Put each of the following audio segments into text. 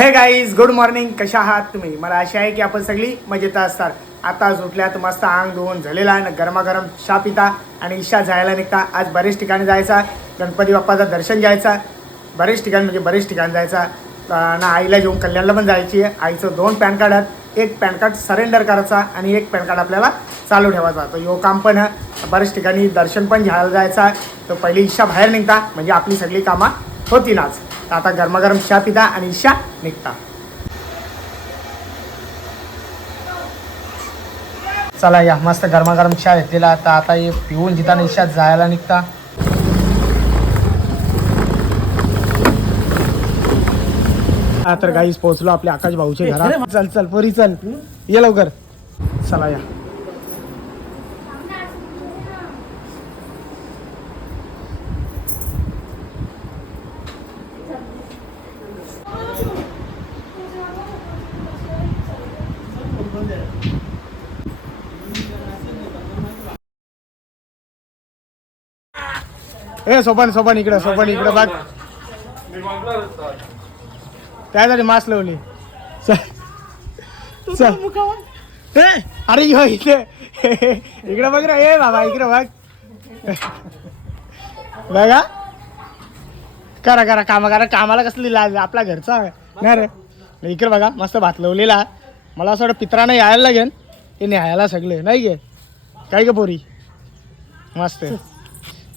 हे guys good morning कशा आहात तुम्ही? मला आशा आहे की आपण सगळी मजेत असतात आता झोपल्यात मस्त अंग धुवून झालेला आहे. ना गरमागरम शा पिता आणि इशा जायला निघता. आज बरेच ठिकाणी जायचा. गणपती बाप्पाचं दर्शन घ्यायचा. बरेच ठिकाणी म्हणजे बरेच ठिकाणी जायचा. अं, ना आईला घेऊन कल्याणला पण जायची आहे. आईचं दोन पॅन कार्ड आहेत. एक पॅन कार्ड सरेंडर करायचा आणि एक पॅन कार्ड आपल्याला चालू ठेवायचा. तर यो काम पण बऱ्याच ठिकाणी दर्शन पण घ्यायला जायचा. तर पहिली इच्छा बाहेर निघता. म्हणजे आपली सगळी कामं होती नाच तर आता गरमागरम चहा पिता आणि शा निघता. चला या मस्त गरमागरम चहा घेतलेला. आता आता हे पिऊन जिथं इशा जायला निघता. हा तर गाईस पोहोचलो आपल्या आकाश भाऊचे घरात. चल चल पोरी चल. ये लवकर. चला या. ए सोपन सोपन इकडं सोपन इकडं बघ. त्यासाठी मास्क लावली. ए अरे यो इथे इकडे बघ रे ए बाबा इकडे बघ. बघा. करा करा कामा करा. कामाला कसली लाज आपला घरचा. नाही रे. इकडे बघा मस्त भात लावलेला मला असं वाटतं पित्रानं यायला लागेल. ते न्यायला सगळे नाही गे? काय गे पोरी? मस्त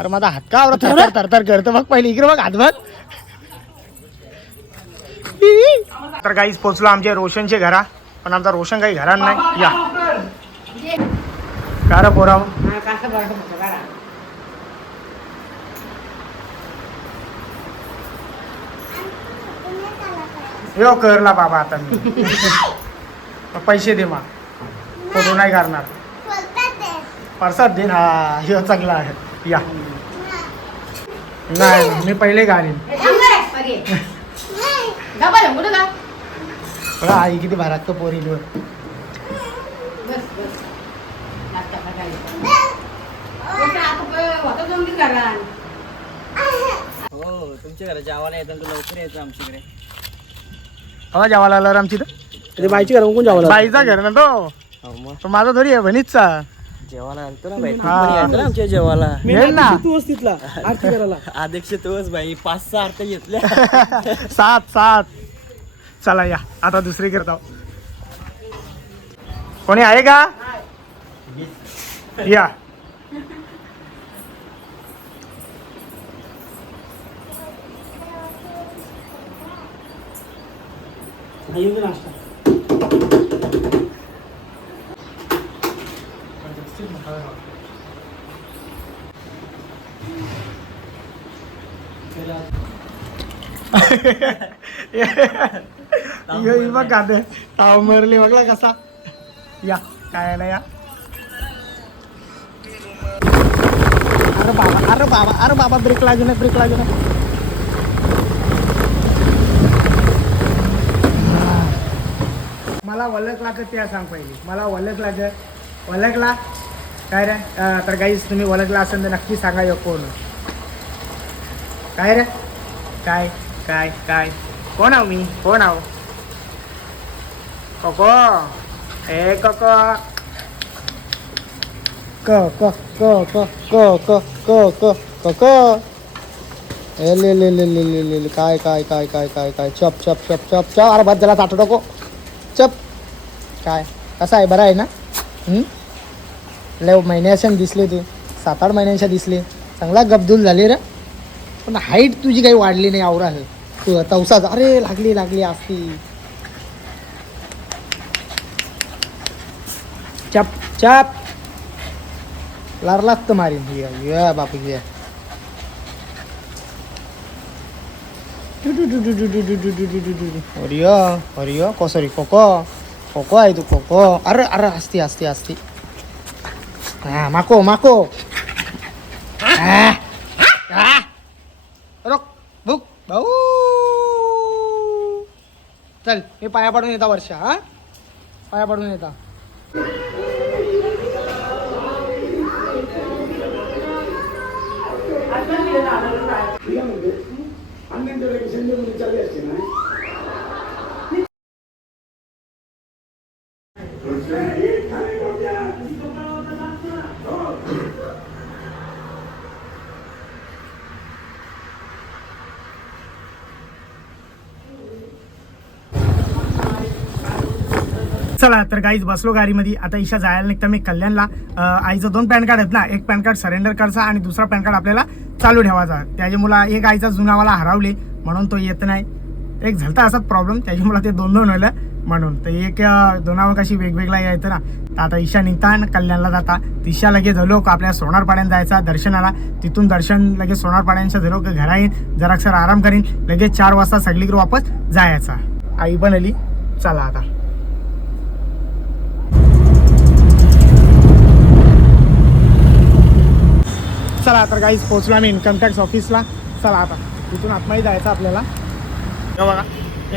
अरे माझा हात का आवरत थरथर थरथर करतो बघ पहिले इकडे बघ हात बघ. तर काहीच पोचलो आमच्या रोशनच्या घरा. पण आमचा रोशन काही घरात नाही. या. का रे पोराव यो करला बाबा आता मी. पैसे दे मा फोटो नाही करणार परसाद दे. हा ह्यो चांगला आहे. या. नाही मी पहिले घालीन बघा आई किती भारात तो पोरीवर हो तुमच्या घरात जेवायला येतं तर लवकर यायचं आमच्याकडे. हवा जेवायला आला रे आमची तर बाईची घर कोण जावं बाईचा घर ना तो. माझा थोडी आहे बहिणीचा जेवायला आलतो ना बाई. तू. पण यायचं ना आमच्या जेवायला. येईल ना. तू तिथला. आरती करायला. अध्यक्ष तोच बाई. पाच सहा अर्थ घेतल्या. सात सात. चला या. आता दुसरी करता. कोणी आहे का? या. नाश्ता. यो बघ ताव मरली बघला कसा. या काय आला या. अरे बाबा अरे बाबा अरे बाबा ब्रेक लागू नये ब्रेक लागू नये मला वलक लागत त्या सांग पाहिजे मला वलक लागत वलकला काय रे? तर काहीच तुम्ही ओळखला असेल तर नक्की सांगा यो कोण. काय रे? काय काय काय? कोण आहो मी? कोण आहो? कोको ए कोको क? क क क क क क क क क ए ले ले ले ले ले ले काय काय काय काय काय काय? चप चप चप चप चप. अरे बाद जरा ताटू नको. चप. काय? कसं आहे? बरं आहे ना? हं? लय महिन्याच्या दिसले तू सात आठ महिन्यांच्या दिसले चांगला गबदूल झाली रे पण हाईट तुझी काही वाढली नाही आवरा आहे तू तवसाच अरे लागली लागली असती चप चप लारलाच तर मारीन ये ये बापू ये अरियो अरियो कोसरी कोको कोको आहे तू कोको अरे अरे असती असती असती हा माको माको Ah. Ah. रोक भूक भाऊ चल मी पाया पडून येता वर्षा हा? पाया पडून येता. चला चला तर गाईज बसलो गाडीमध्ये. आता ईशा जायला निघता मी कल्याणला. आईचं दोन पॅन कार्ड आहेत ना एक पॅन कार्ड सरेंडर करायचा आणि दुसरा पॅन कार्ड आपल्याला चालू ठेवायचा. त्याच्यामुळे एक आईचा जुना मला हरवले म्हणून तो येत नाही. एक झालता असाच प्रॉब्लेम त्याच्यामुळे ते दोन दोन व्हायला म्हणून. तर एक दोनावर कशी वेगवेगळा यायचं ना. तर आता ईशा निघता आणि कल्याणला जाता. ईशा लगेच झालो का आपल्या सोनारपाड्यात जायचा दर्शनाला. तिथून दर्शन लगेच सोनारपाड्यांच्या झालो का घरा येईन जरा आराम करीन. लगेच चार वाजता सगळीकडे वापस जायचा. आई पण आली. चला आता. चला तर काहीच पोहोचलो आम्ही इन्कम टॅक्स ऑफिसला चला आता. तिथून आतमध्ये जायचं आपल्याला. बघा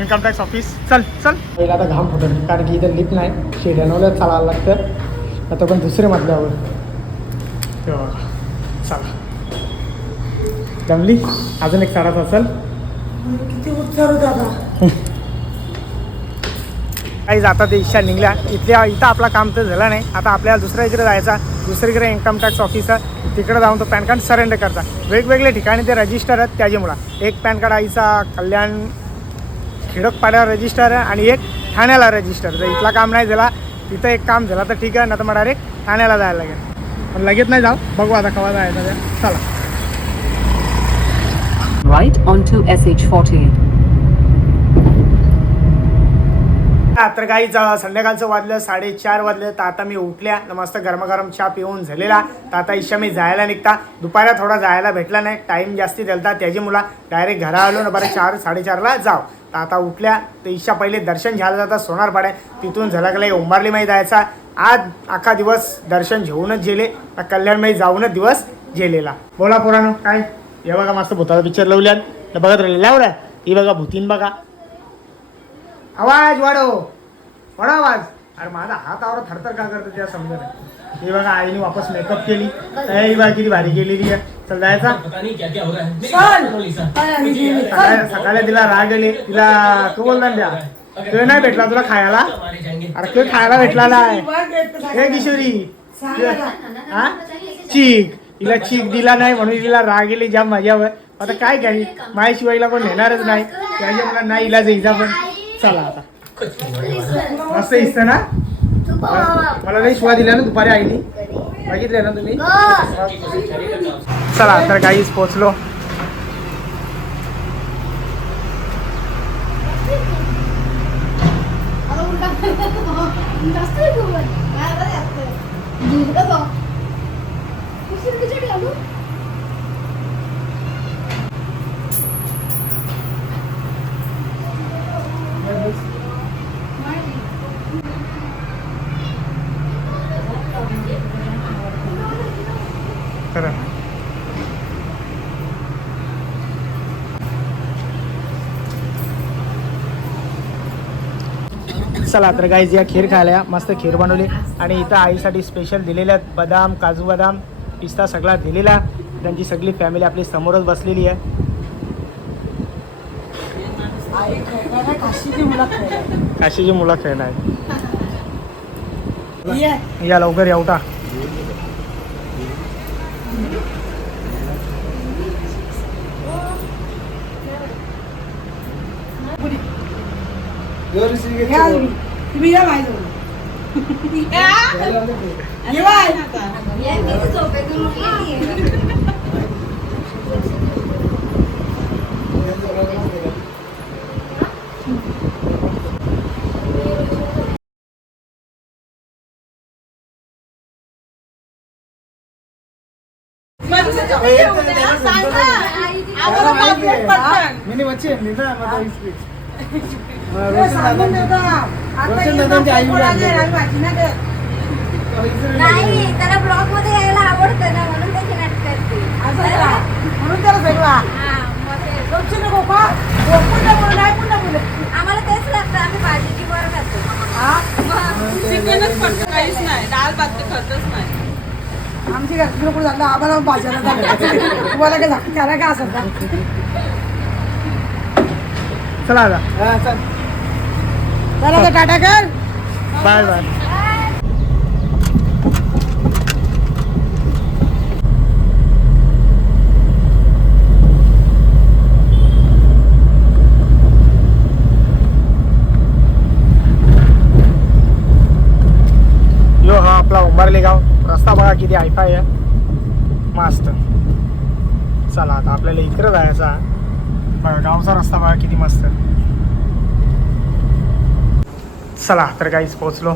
इन्कम टॅक्स ऑफिस चल चल. पहिला आता घाम फुटल कारण की इथं लिफ्ट नाही. शेड्यानवलं चालायला लागतं. आता पण दुसऱ्या मधल्यावर चला. जमली अजून एक साडा असेल. काही जाता ते इच्छा निघल्या. इथल्या इथं आपला काम तर झालं नाही. आता आपल्याला दुसऱ्या इकडे जायचा दुसरीकडे इन्कम टॅक्स ऑफिसर तिकडे जाऊन तो पॅन कार्ड सरेंडर करता. वेगवेगळ्या ठिकाणी ते रजिस्टर आहेत त्याच्यामुळं. एक पॅन कार्ड आईचा कल्याण खिडकपाड्यावर रजिस्टर आहे आणि एक ठाण्याला रजिस्टर जर इथला काम नाही झाला तिथं एक काम झाला तर ठीक आहे ना तर मग डायरेक्ट ठाण्याला जायला लागेल. पण लगेच नाही जाऊ. बघू आता कवा जायचं ते. चला. Right onto SH48. हा, तर काही संध्याकाळचं वाजलं साडेचार वाजलं. तर आता मी उठल्या. न मस्त गरमागरम चहा पिऊन झालेला तर आता इशा मी जायला निघता. दुपारला थोडा जायला भेटला नाही. टाईम जास्ती दिलता. त्याची मुला डायरेक्ट घरा आलो. ना बरं चार साडेचारला जाव. तर आता उठल्या. तर इशा पहिले दर्शन घ्यायला सोनार सोनारपाड्या तिथून झलकले उंबारलीमध्ये जायचा. आज अख्खा दिवस दर्शन घेऊनच गेले. तर कल्याणमाई जाऊनच दिवस गेलेला. बोला पोरानो काय? हे बघा मस्त भूताचा पिक्चर लावल्यात. तर बघत राहिले. लावल्या ही बघा भूतीन बघा. आवाज वाढव. वाढव आवाज. अरे माझा हात आवर थरथर का करतो त्या समजत नाही हे बघा आईने वापस मेकअप केली. तयारी बघा किती भारी केलेली आहे. चल जायचा? सकाळी तिला राग आले. तिला तू ना त्या तो नाही भेटला तुला खायला? अरे तो खायला भेटला हे किशोरी. हा? चीक. तिला चीक दिला नाही म्हणून तिला राग आली. जाम माझ्यावर. आता काय करी माझ्या शिवायला पण नेणारच नाही. त्याच्या मला नाही इलाज इजा पण. चला आता. मस्त दिसतं ना? मला लई शिवा दिल्या ना दुपारी आईनी. बघितले ना तुम्ही? चला तर काहीच पोचलो खरं चला तर गाईज या खीर खायला मस्त खीर बनवली. आणि इथं आईसाठी स्पेशल दिलेल्या बदाम काजू बदाम पिस्ता सगळा दिलेला. त्यांची सगळी फॅमिली आपली समोरच बसलेली आहे. काशीची मुलं खेळणार या. लवकर या तुम्ही या माझ्या ये बाय मी వచ్చి నిజా नाही त्याला ब्लॉगमध्ये यायला आवडतं ना म्हणून त्याची नाटक करते. म्हणून त्याला सगळा हा, बोल नाही पुन्हा बोल आम्हाला तेच लागतं आम्ही भाजीची वर खातो. चिकनच फक्त काहीच नाही डाळ भात तर खातच नाही. आमची घरची लोक झालं आम्हाला भाज्याला झालं तुम्हाला काय झालं? त्याला काय असं चला आता. चला. तर टाटा कर. Bye bye. कारलेगाव रस्ता बघा किती हायफाय आहे. मस्त. चला आता आपल्याला इकडे जायचा बघा गावचा रस्ता बघा किती मस्त. चला तर काहीच पोचलो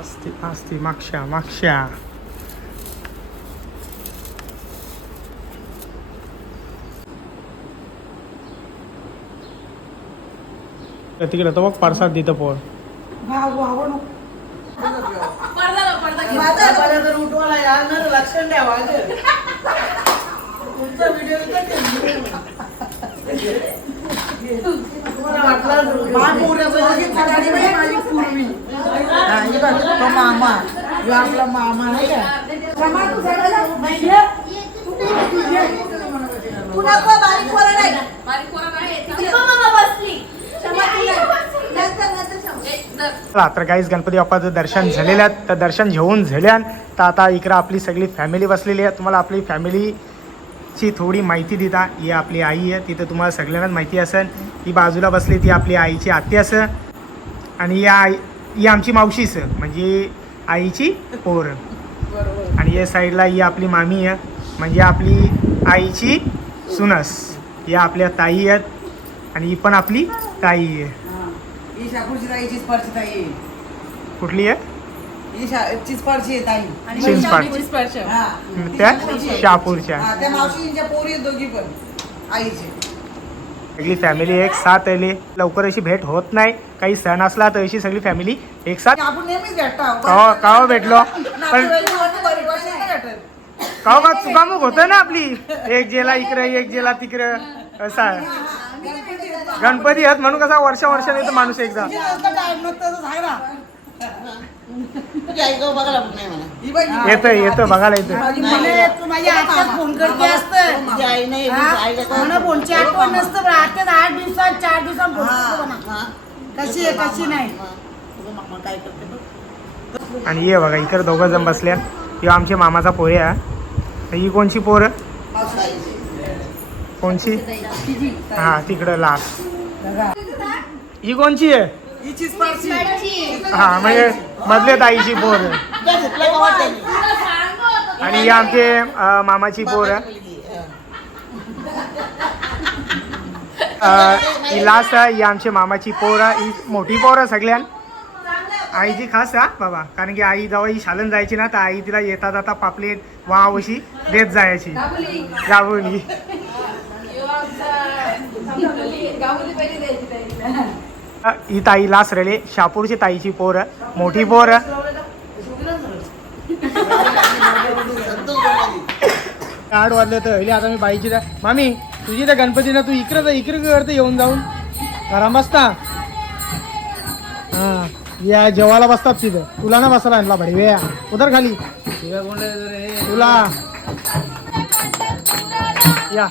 असती असती मागच्या मागच्या. तिकडे तो बघ परसाद तिथं पोळ माझी पूर्वी. मामा. ह्यो आपला मामा नाही का? रमा, तू सगळ्याला ये. तू नको बारीक पोरं नाही. बारीक पोरं नाही येत ना. ती पण मग बसली क्षमा तुला. नंतर नंतर क्षमा. चला तर काहीच गणपती बाप्पाचं दर्शन झालेलं आहे. तर दर्शन घेऊन झाल्यान तर आता इकडं आपली सगळी फॅमिली बसलेली आहे. तुम्हाला आपली फॅमिलीची थोडी माहिती देता. ही आपली आई आहे. तिथं तुम्हाला सगळ्यांनाच माहिती असेल. ही बाजूला बसली ती आपली आईची आत्ती असं आणि या आई ही आमची मावशीच म्हणजे आईची पोर. आणि या साईडला ही आपली मामी आहे. म्हणजे आपली आईची सुनस. या आपल्या ताई आहेत. आणि ही पण आपली ताई आहे. ही ताई ताई. कुठली आहे? ही शा चिचपारची आहे ताई. आणि चिंचपाड. शाबूची स्पर्श. हा. त्या शापूरच्या हा त्या मावशींच्या पोरी आहेत दोघी पण आईचे. सगळी फॅमिली एक साथ आली लवकर अशी भेट होत नाही. काही सण असला तर अशी सगळी फॅमिली एक साथ. आपण नेहमीच भेटतो. कावा कावा भेटलो. पण भेटत? कावा का चुकामुक होतं ना आपली? एक जेला इकडे एक जेला तिकडे. असं. गणपती आहेत म्हणून कसा वर्षा वर्षाने येतो माणूस एकदा. ही येतं येतं बघायला येतं तू माझ्या आत्याच फोन करते असतं. आई नाही म्हणा फोनची आठवण नसतं पण आत्याच आठ दिवसात चार दिवसात फोन करतो म्हणा. कशी आहे कशी नाही? काय करते आणि ये बघा इकडे दोघं जण बसल्या. किंवा आमच्या मामाचा पोरे आहे. ही कोणची पोर? कोणची? हा तिकडं लास्ट ही कोणची आहे? ही हा म्हणजे मधल्या ताईची पोर. आहे आणि ही आमचे मामाची पोर. आहे ही. लास्ट आहे ही आमची मामाची पोर आहे ही मोठी पोर आहे सगळ्यां आईची खास आहे हा बाबा. कारण की आई जेव्हा ही शालन जायची ना तर आई तिला येता जाता पापलेट वाव अशी देत जायची. गावली ही ताई लास्ट राहिली शापूरची ताईची पोर मोठी पोर. आठ वाजले तर हली आता मी बाईची मामी तुझी त्या गणपतीनं तू इकडे जा इकडे करते येऊन जाऊन. घरात बसता. हा या जेवायला बसतात तिथं. तुला ना बसायला आणला भडवे उतर खाली. तुला. या.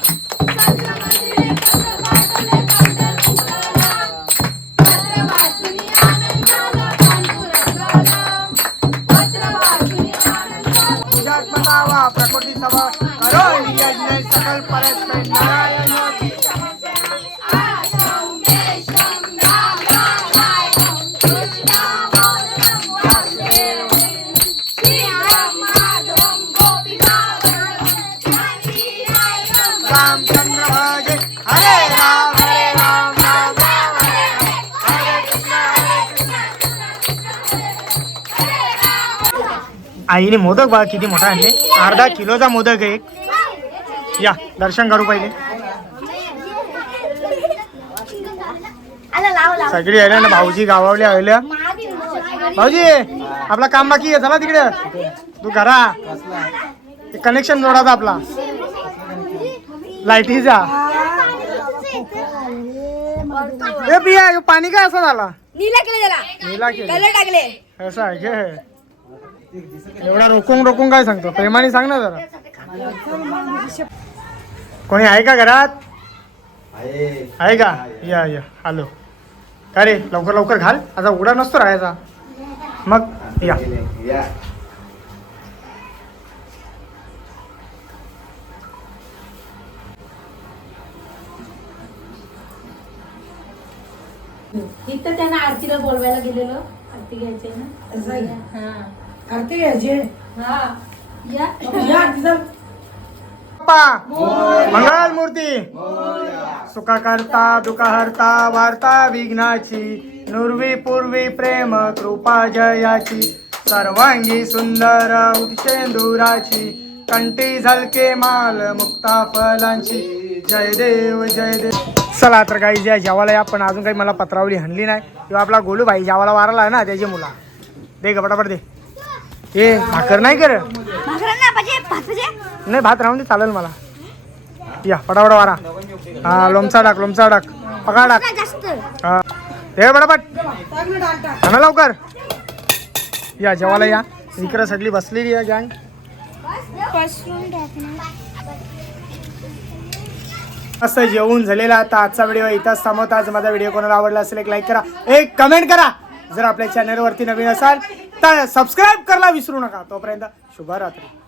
आईने मोदक बघा किती मोठा आणले? अर्धा किलोचा मोदक आहे एक. या दर्शन करू पहिले. सगळी आल्या ना भाऊजी गावावले आल्या. भाऊजी आपला काम बाकी आहे चला तिकडे. तू घरा. कनेक्शन जोडाचा आपला. लाईटीचा. ए पिया पाणी काय असं झाला? नीला केले नीला केलं. टाकले. असं आहे एवढा रोकून रोकून काय सांगतो? प्रेमाने सांग ना जरा. कोणी आहे का घरात? आहे का? या या. हॅलो का रे? लवकर लवकर घाल. आता उडा नसतो राहायचा. मग या. इथं त्यांना आरतीला बोलवायला गेलेलो. आरती घ्यायची ना? आरती घ्यायची हा। या। या आरती चल. बाप्पा मंगल मूर्ती सुखा करता दुखा हरता वार्ता विघ्नाची नुर्वी पूर्वी प्रेम कृपा जयाची सर्वांगी सुंदर उपशेंदुराची कंठी झलके माल मुक्ता फलांची। जय देव जय देव। चला तर काही ज्या जेवायला या पण अजून काही मला पत्रावली हणली नाही. किंवा आपला गोलू भाई जेवायला वारला आहे ना त्याची मुला. दे ग पटापट दे. ए भाकर नाही कर. भाकऱ्यांना पाहिजे भात पाहिजे नाही भात राहून दे चालेल मला. या पटापट वारा. हा लोमचा टाक लोमचा टाक पका टाक जास्त. हा. डाळ टाक आणा लवकर. या जेवायला या. इकडं सगळी बसलेली आहे गँग मस्त जेवून झालेला आता. आजचा व्हिडिओ इथंच थांबवता. आज माझा व्हिडिओ कोणाला आवडला असेल एक लाईक करा. एक कमेंट करा. जर आपल्या चॅनलवरती नवीन असाल तर सबस्क्राईब करायला विसरू नका तोपर्यंत शुभरात्री.